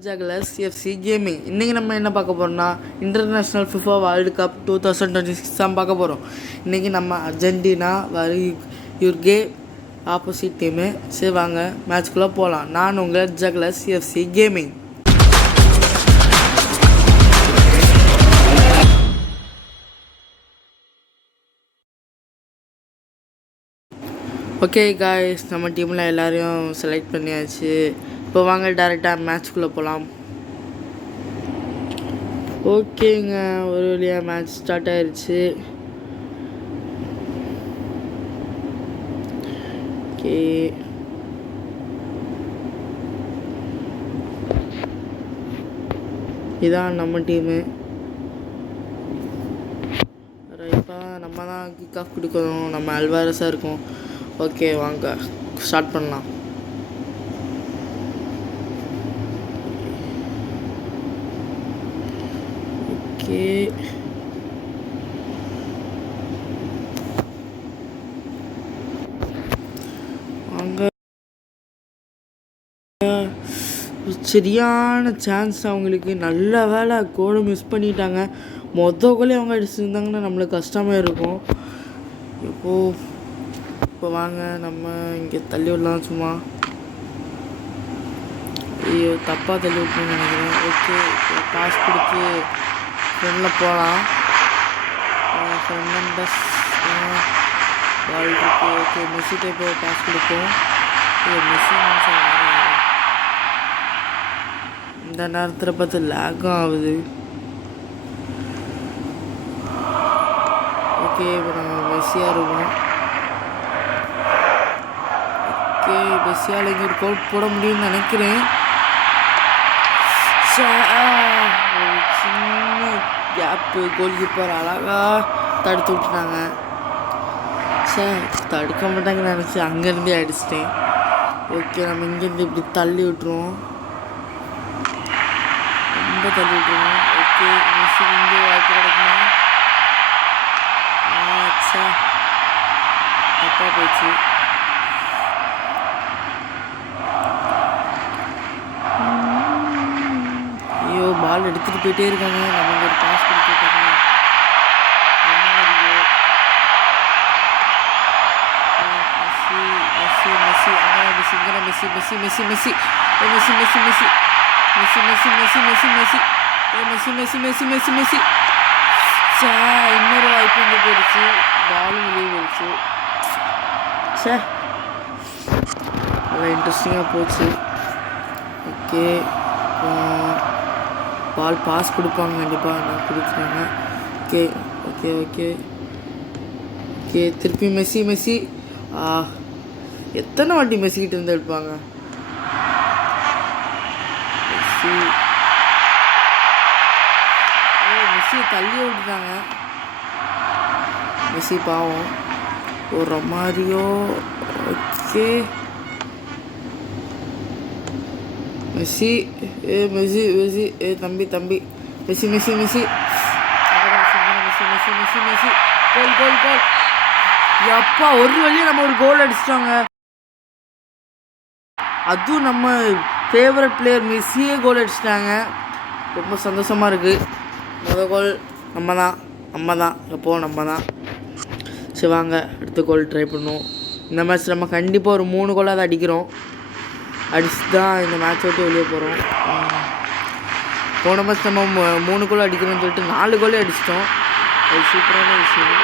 ஜாகலஸ் FC gaming. இன்றைக்கி நம்ம என்ன பார்க்க போகிறோம்னா இன்டர்நேஷ்னல் ஃபிஃபா வேர்ல்டு கப் 2026 தான் பார்க்க போகிறோம். இன்றைக்கி நம்ம அர்ஜென்டினா யுர்கே ஆப்போசிட் டீமு. சரி வாங்க மேட்ச்குள்ளே போகலாம். நான் உங்கள் ஜாகலஸ் எஃப்சி கேமிங். ஓகே காய்ஸ், நம்ம டீமில் எல்லோரையும் செலக்ட் பண்ணியாச்சு. இப்போ வாங்க டேரெக்டாக மேட்ச்குள்ளே போகலாம். ஓகேங்க, ஒரு வழியாக மேட்ச் ஸ்டார்ட் ஆயிடுச்சு. ஓகே, இதான் நம்ம டீமு. இப்போ நம்ம தான் கிக் ஆஃப் கொடுக்கணும். நம்ம அல்வாரஸாக இருக்கும். ஓகே வாங்க ஸ்டார்ட் பண்ணலாம். ஓகே, அங்கே சரியான சான்ஸ் அவங்களுக்கு. நல்ல வேலை கோலை மிஸ் பண்ணிட்டாங்க. கோலே அவங்க அடிச்சுருந்தாங்கன்னா நம்மளுக்கு கஷ்டமாக இருக்கும். இப்போ வாங்க நம்ம இங்கே தள்ளி விடலாம். சும்மா ஐயோ தப்பாக தள்ளி விட்டுன்னு நினைக்கிறேன். ஓகே, பாஸ் கொடுத்து ஃப்ரெண்டில் போகலாம். ஃப்ரெண்டஸ் பால் இருக்கு. ஓகே, மெஸ்ஸிட்டே போய் பாஸ் கொடுப்போம். மெஸ்ஸி இந்த நேரத்தில் பார்த்து லேக்கும் ஆகுது. ஓகே, இப்போ நம்ம மெஸ்ஸியாக இருக்கணும். ஓகே, மெஸ்ஸியால் இங்கே ஒரு கோல் போட முடியும்னு நினைக்கிறேன். சின்ன கேப்பு, கோல் கீப்பர் அழகாக தடுத்து விட்டுட்டாங்க. தடுக்க மாட்டாங்கன்னு நினச்சி அங்கேருந்தே அடிச்சிட்டேன். ஓகே, நம்ம இங்கேருந்து இப்படி தள்ளி விட்டுருவோம். ரொம்ப தள்ளி விட்டுருவோம். ஓகே, மெஸ்ஸி இங்கே வாய்ப்பு கிடைக்குமா? தப்பாக போச்சு. ஐயோ, பால் எடுத்துகிட்டு போயிட்டே இருக்காங்க. நம்ம ஒரு பாஸ் கொடுத்துருக்காங்க. இன்னொரு வாய்ப்பு இங்கே போயிடுச்சு. பாலும் வெளியே போயிடுச்சு. நல்லா இன்ட்ரெஸ்டிங்காக போச்சு. ஓகே, பால் பாஸ் கொடுப்பாங்க கண்டிப்பாக. நான் கொடுத்துட்டாங்க. ஓகே ஓகே ஓகே ஓகே, திருப்பி மெஸ்ஸி. எத்தனை வாட்டி மெஸ்ஸிக்கிட்ட இருந்து எடுப்பாங்க. மெஸ்ஸியை தள்ளி விட்டுட்டாங்க. மெஸ்ஸி பாவம் ஒரு மாதிரியோ. ஓகே, மெஸ்ஸி தம்பி மெஸ்ஸி கோல். எப்பா, ஒரு வழியாக நம்ம ஒரு கோல் அடிச்சிட்டோங்க. அதுவும் நம்ம ஃபேவரட் பிளேயர் மெஸ்ஸியே கோல் அடிச்சிட்டாங்க. ரொம்ப சந்தோஷமாக இருக்குது. முதல் கோல் நம்ம தான் எப்போது நம்ம தான். சரி வாங்க அடுத்த கோல் ட்ரை பண்ணுவோம். இந்த மேட்ச் நம்ம கண்டிப்பாக ஒரு 3 கோலாக அடிக்கிறோம். அடிச்சு தான் இந்த மேட்ச் விட்டு வெளியே போகிறோம். போன மேட்ச் நம்ம 3 கோல் அடிக்கிறோம்னு சொல்லிட்டு 4 கோலே அடிச்சிட்டோம். அது சூப்பரான விஷயம்.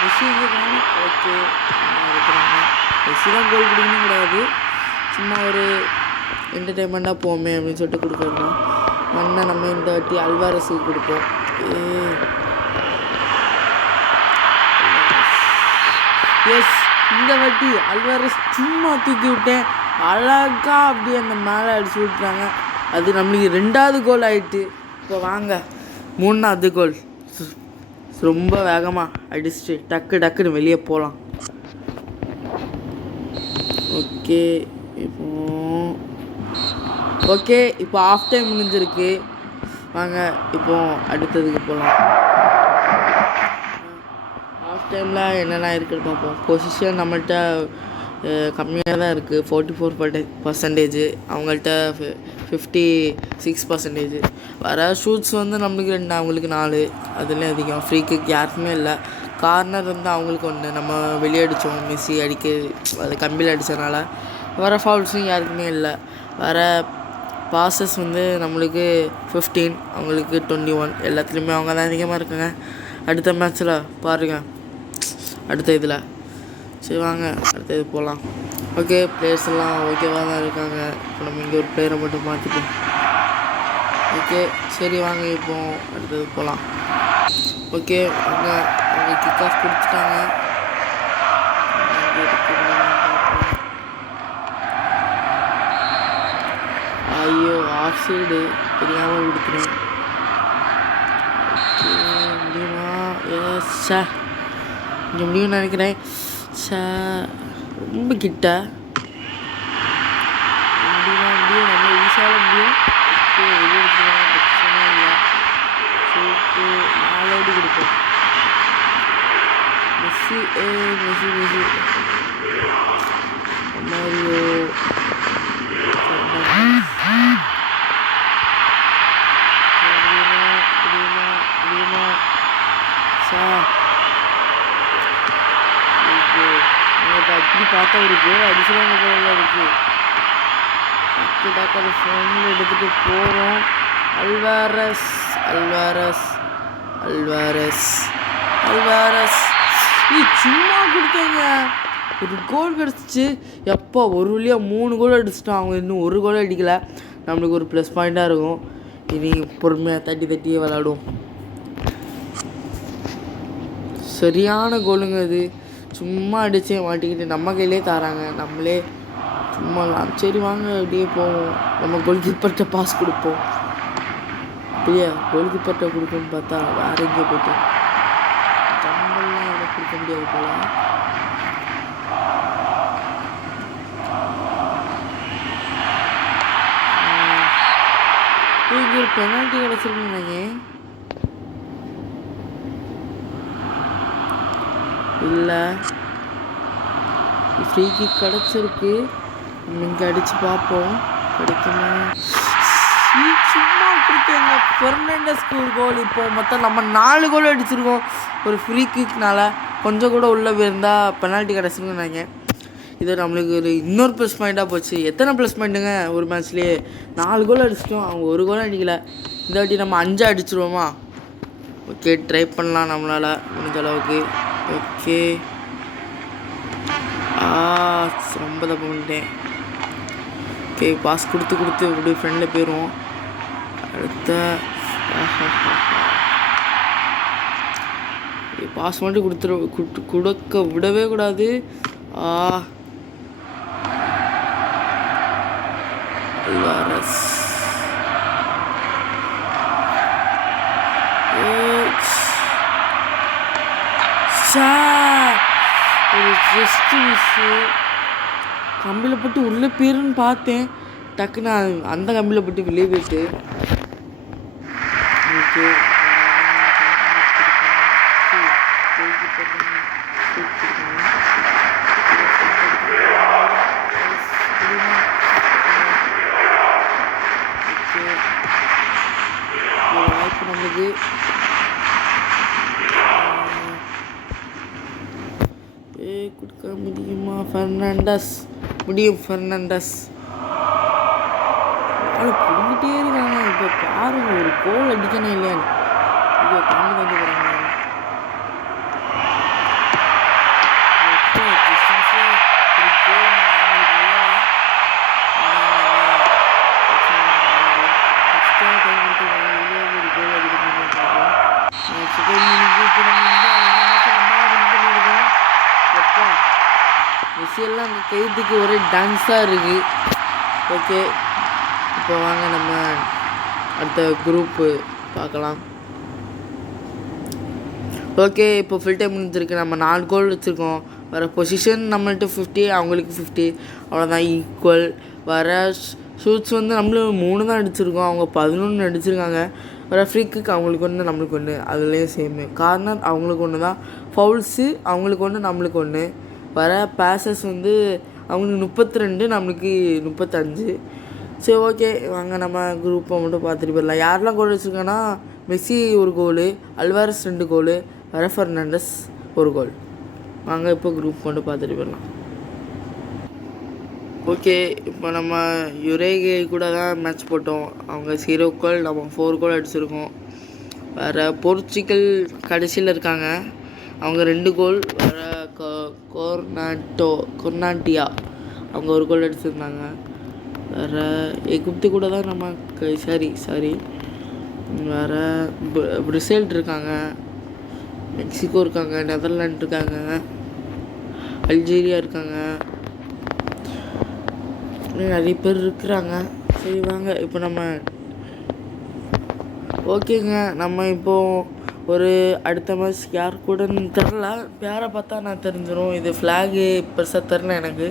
மெஸ்ஸி இங்கே காணும். ஓகே, இருக்கிறாங்க. மெஸ்ஸி தான் கோல் பிடிக்கணும் கிடையாது, சும்மா ஒரு என்டர்டெயின்மெண்ட்டாக போமே அப்படின்னு சொல்லிட்டு கொடுக்குறோம். மண்ணை நம்ம இந்த வாட்டி அல்வாரஸுக்கு கொடுப்போம். எஸ், இந்த வாட்டி அல்வாரஸ் சும்மா தூக்கி விட்டேன். அழகாக அப்படியே அந்த மேலே அடிச்சு விட்டுறாங்க. அது நம்மளுக்கு 2வது கோல் ஆகிட்டு. இப்போ வாங்க 3வது கோல் ரொம்ப வேகமாக அடிச்சுட்டு டக்குன்னு வெளியே போகலாம். இப்போ ஆஃப் டைம் முடிஞ்சிருக்கு. வாங்க இப்போ அடுத்ததுக்கு போகலாம். ஆஃப் டைமில் என்னெல்லாம் இருக்குதுன்னு பார்ப்போம். பொசிஷன் நம்மள்கிட்ட கம்மியாக தான் இருக்குது. 44%. அவங்கள்ட்ட 56%. வர ஷூட்ஸ் வந்து நம்மளுக்கு 2, அவங்களுக்கு 4. அதுலேயும் அதிகம். ஃப்ரீ கிக் யாருக்குமே இல்லை. கார்னர் வந்து அவங்களுக்கு 1. நம்ம வெளியே அடித்தோம், மெஸ்ஸி அது கம்பியில் அடித்ததுனால. வர ஃபவுல்ஸும் யாருக்குமே இல்லை. வர பாசஸ் வந்து நம்மளுக்கு 15, அவங்களுக்கு 21. எல்லாத்துலேயுமே அவங்க தான் அதிகமாக இருக்காங்க. அடுத்த மேட்ச்சில் பாருங்கள், அடுத்த இதில். சரி வாங்க அடுத்த இது போகலாம். ஓகே, பிளேயர்ஸ் எல்லாம் ஓகேவாக தான் இருக்காங்க. இப்போ நம்ம இங்கே ஒரு பிளேயரை மட்டும் மாற்றிப்போம். ஓகே சரி வாங்க இப்போ அடுத்தது போகலாம். ஓகே அவங்க கிக் ஆஃப் கொடுத்துட்டாங்க. ஐயோ, ஆஃப் சைடு தெரியாமல் கொடுத்துறேன். முடியுமா? எஸ் சார், இங்கே முடியும்னு நினைக்கிறேன். சார் ரொம்ப கிட்ட முடியும், நம்ம ஈஸியாக முடியும். ஓகே, வெளியே எடுத்துக்கலாம், பிரச்சனை இல்லை. சூட்டு 4 அடி கொடுப்போம். மெஸ்ஸி மாரியோ முடியுமா சார்? அப்படி பார்த்தா ஒரு கோல் அடிச்சுடாங்க போல இருக்குது. டக்கு ஃபோனில் எடுத்துகிட்டு போகிறோம். அல்வாரஸ் சும்மா கொடுத்தாங்க. ஒரு கோல் கிடச்சிச்சு. எப்போ ஒரு வழியாக 3 கோல் அடிச்சிட்டோம். அவங்க இன்னும் 1 கோல் அடிக்கலை. நம்மளுக்கு ஒரு ப்ளஸ் பாயிண்ட்டாக இருக்கும். இனி பொறுமையாக தட்டியே விளாடுவோம். சரியான கோலுங்க அது. சும்மா அடித்தே மாட்டிக்கிட்டு நம்ம கையிலே தராங்க. நம்மளே சும்மாலாம். சரி வாங்க அப்படியே போவோம். நம்ம கோல் கீப்பர்கிட்ட பாஸ் கொடுப்போம். அப்படியே கோல் கீப்பர்கிட்ட கொடுக்கணும்னு பார்த்தா வேற எங்கேயோ போய்ட்டு நம்மளாம் இதை கொடுக்க முடியாது போல. இங்கே ஒரு பெனால்ட்டி கிடச்சிருக்கீங்க. இல்லை, ஃப்ரீ கிக் கிடச்சிருக்கு. இங்கே அடித்து பார்ப்போம் கிடைக்குமா. சும்மா கொடுத்தாங்க. பெர்னாண்டஸ்க்கு ஒரு கோல். இப்போ மொத்தம் நம்ம 4 கோல் அடிச்சிருக்கோம் ஒரு ஃப்ரீ கிக்னால. கொஞ்சம் கூட உள்ளே போயிருந்தால் பெனால்ட்டி கிடச்சிருக்குன்னு நினைக்கிறேன். இது நம்மளுக்கு ஒரு இன்னொரு ப்ளஸ் பாயிண்ட்டாக போச்சு. எத்தனை ப்ளஸ் பாயிண்ட்டுங்க ஒரு மேட்ச்லேயே? 4 கோல் அடிச்சிட்டோம், அவங்க 1 கோல் அடிக்கலை. இந்த வாட்டி நம்ம 5 அடிச்சிருவோமா? ஓகே, ட்ரை பண்ணலாம் நம்மளால் முடிஞ்ச அளவுக்கு. ஓகே, ரொம்ப தப்பு பண்ணிட்டேன். ஓகே, பாஸ் கொடுத்து அப்படியே ஃப்ரெண்டில் போயிடுவோம். அடுத்த பாஸ் மட்டும் கொடுக்க விடவே கூடாது. அல்வாரஸ் ஒரு ஜஸ்ட் மிஸ்ஸு. கம்பியில் போட்டு உள்ளே போயிருன்னு பார்த்தேன். டக்குன்னு அந்த கம்பியில் போட்டு வெளியே போயிட்டு. ஓகே, வாய்ப்பு நம்மளுக்கு. கொடுக்க முடியுமா? ஃபெர்னாண்டஸ் புரிஞ்சிட்டே இருக்காங்க. இப்போ பாருங்க, ஒரு கோல் அடிக்கணும் இல்லையான்னு. ஐயோ, தாண்டி போகிறாங்க. மெஸ்ஸியெல்லாம் அங்கே கைதுக்கு ஒரே டான்ஸாக இருக்குது. ஓகே, இப்போ வாங்க நம்ம அடுத்த குரூப்பு பார்க்கலாம். ஓகே, இப்போ ஃபுல் டைம் முடிஞ்சிருக்கு. நம்ம 4 கோல் வச்சுருக்கோம். வர பொசிஷன் நம்மள்ட்ட 50, அவங்களுக்கு 50. அவ்வளோதான், ஈக்குவல். வர ஷூட்ஸ் வந்து நம்மளும் 3 தான் அடிச்சிருக்கோம், அவங்க 11 அடிச்சிருக்காங்க. வர ஃப்ரீ கிக் அவங்களுக்கு 1, நம்மளுக்கு 1. அதுலேயும் சேமு. கார்னர் அவங்களுக்கு 1 தான். ஃபவுல்ஸு அவங்களுக்கு 1, நம்மளுக்கு 1. வர பேசஸ் வந்து அவங்களுக்கு 32, நம்மளுக்கு 35. சரி ஓகே, வாங்க நம்ம குரூப்பை மட்டும் பார்த்துட்டு போயிடலாம். யாரெல்லாம் கோல் வச்சுருக்காங்கன்னா மெஸ்ஸி 1 கோல், அல்வாரஸ் 2 கோல், ஃபெர்னாண்டஸ் 1 கோல். வாங்க இப்போ குரூப் மட்டும் பார்த்துட்டு போயிடலாம். ஓகே, இப்போ நம்ம யுரேகே கூட தான் மேட்ச் போட்டோம். அவங்க 0 கோல், நம்ம 4 கோல் அடிச்சிருக்கோம். வேறு போர்ச்சுகல் கடைசியில் இருக்காங்க, அவங்க 2 கோல். வேறு கொர்னாட்டியா அவங்க 1 கோல் அடிச்சிருந்தாங்க. வேறு எகிப்து கூட தான் நம்ம சாரி வேறு பிரேசில் இருக்காங்க, மெக்சிகோ இருக்காங்க, நெதர்லாண்ட் இருக்காங்க, அல்ஜீரியா இருக்காங்க, நிறைய பேர் இருக்கிறாங்க. சரி வாங்க இப்போ நம்ம ஓகேங்க, நம்ம இப்போது ஒரு அடுத்த மேட்ச் யார் கூடன்னு தெரில, பேரை பார்த்தா நான் தெரிஞ்சிடும். இது ஃப்ளாகு பெருசாக தெரில எனக்கு.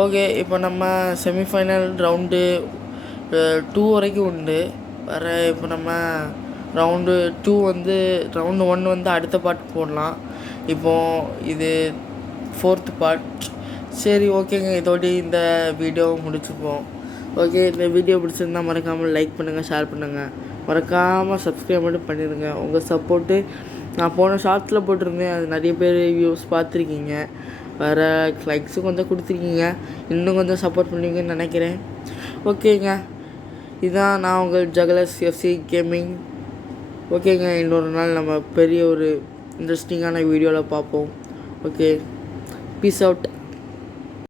ஓகே, இப்போ நம்ம செமிஃபைனல் ரவுண்டு 2 வரைக்கும் உண்டு. வேறு இப்போ நம்ம ரவுண்டு 2 ரவுண்டு 1 அடுத்த பார்ட் போடலாம். இப்போது இது 4th பார்ட். சரி ஓகேங்க, இதோடு இந்த வீடியோ முடிச்சுப்போம். ஓகே, இந்த வீடியோ பிடிச்சிருந்தால் மறக்காமல் லைக் பண்ணுங்கள், ஷேர் பண்ணுங்கள், மறக்காமல் சப்ஸ்கிரைப் மட்டும் பண்ணிடுங்க. உங்கள் சப்போர்ட்டு நான் போன ஷார்ட்ஸில் போட்டிருந்தேன், அது நிறைய பேர் வியூஸ் பார்த்துருக்கீங்க. வேறு லைக்ஸும் கொஞ்சம் கொடுத்துருக்கீங்க, இன்னும் கொஞ்சம் சப்போர்ட் பண்ணுவீங்கன்னு நினைக்கிறேன். ஓகேங்க, இதுதான் நான் உங்கள் ஜகலஸ் எஃப்சி கேமிங். ஓகேங்க, இன்னொரு நாள் நம்ம பெரிய ஒரு இன்ட்ரெஸ்டிங்கான வீடியோவில் பார்ப்போம். Okay, peace out.